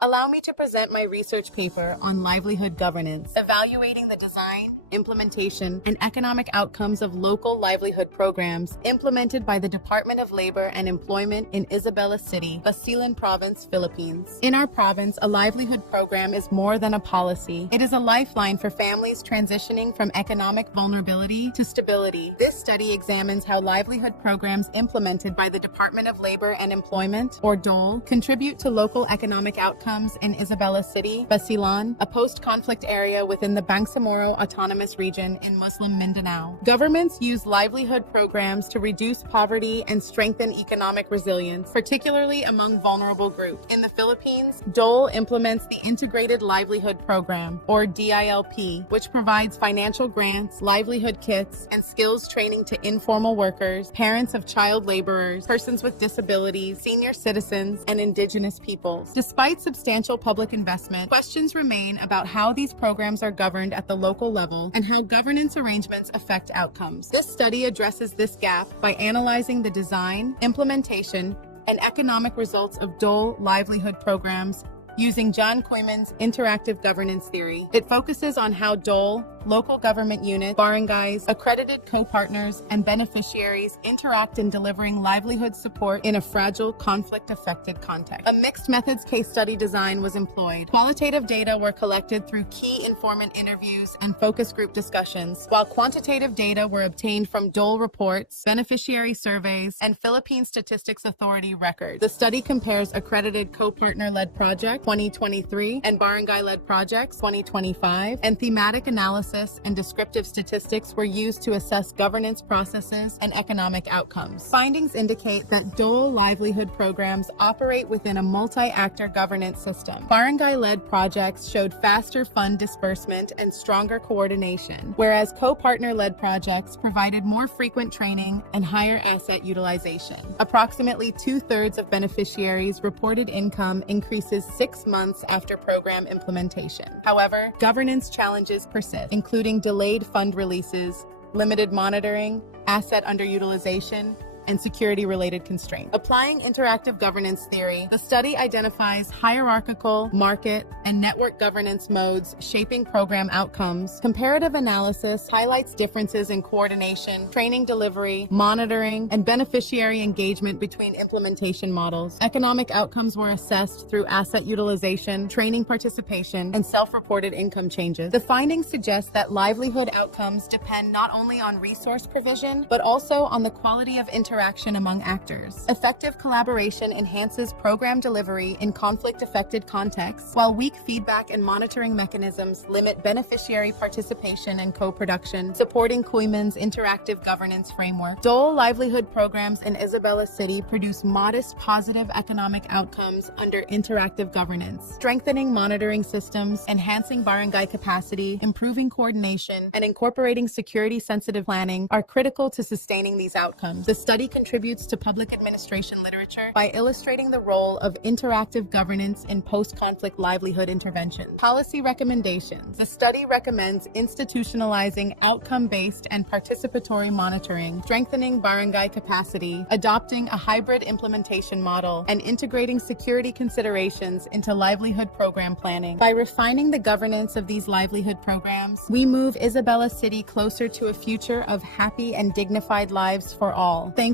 Allow me to present my research paper on livelihood governance, evaluating the design, implementation, and economic outcomes of local livelihood programs implemented by the Department of Labor and Employment in Isabela City, Basilan Province, Philippines. In our province, a livelihood program is more than a policy. It is a lifeline for families transitioning from economic vulnerability to stability. This study examines how livelihood programs implemented by the Department of Labor and Employment, or DOLE, contribute to local economic outcomes in Isabela City, Basilan, a post-conflict area within the Bangsamoro Autonomous Region in Muslim Mindanao. Governments use livelihood programs to reduce poverty and strengthen economic resilience, particularly among vulnerable groups. In the Philippines, DOLE implements the Integrated Livelihood Program, or DILP, which provides financial grants, livelihood kits, and skills training to informal workers, parents of child laborers, persons with disabilities, senior citizens, and indigenous peoples. Despite substantial public investment, questions remain about how these programs are governed at the local level and how governance arrangements affect outcomes. This study addresses this gap by analyzing the design, implementation, and economic results of DOLE livelihood programs using John Koyman's interactive governance theory. It focuses on how DOLE, local government units, barangays, accredited co-partners, and beneficiaries interact in delivering livelihood support in a fragile, conflict-affected context. A mixed methods case study design was employed. Qualitative data were collected through key informant interviews and focus group discussions, while quantitative data were obtained from DOLE reports, beneficiary surveys, and Philippine Statistics Authority records. The study compares accredited co-partner-led projects 2023 and barangay-led projects 2025, and thematic analysis and descriptive statistics were used to assess governance processes and economic outcomes. Findings indicate that DOLE livelihood programs operate within a multi-actor governance system. Barangay-led projects showed faster fund disbursement and stronger coordination, whereas co-partner-led projects provided more frequent training and higher asset utilization. Approximately 2/3 of beneficiaries reported income increases 6 months after program implementation. However, governance challenges persist, including delayed fund releases, limited monitoring, asset underutilization, and security-related constraints. Applying interactive governance theory, the study identifies hierarchical, market, and network governance modes shaping program outcomes. Comparative analysis highlights differences in coordination, training delivery, monitoring, and beneficiary engagement between implementation models. Economic outcomes were assessed through asset utilization, training participation, and self-reported income changes. The findings suggest that livelihood outcomes depend not only on resource provision, but also on the quality of interaction among actors. Effective collaboration enhances program delivery in conflict-affected contexts, while weak feedback and monitoring mechanisms limit beneficiary participation and co-production, supporting Koyman's interactive governance framework. DOLE livelihood programs in Isabela City produce modest positive economic outcomes under interactive governance. Strengthening monitoring systems, enhancing barangay capacity, improving coordination, and incorporating security-sensitive planning are critical to sustaining these outcomes. The study contributes to public administration literature by illustrating the role of interactive governance in post-conflict livelihood interventions. Policy recommendations. The study recommends institutionalizing outcome-based and participatory monitoring, strengthening barangay capacity, adopting a hybrid implementation model, and integrating security considerations into livelihood program planning. By refining the governance of these livelihood programs, we move Isabela City closer to a future of happy and dignified lives for all. Thank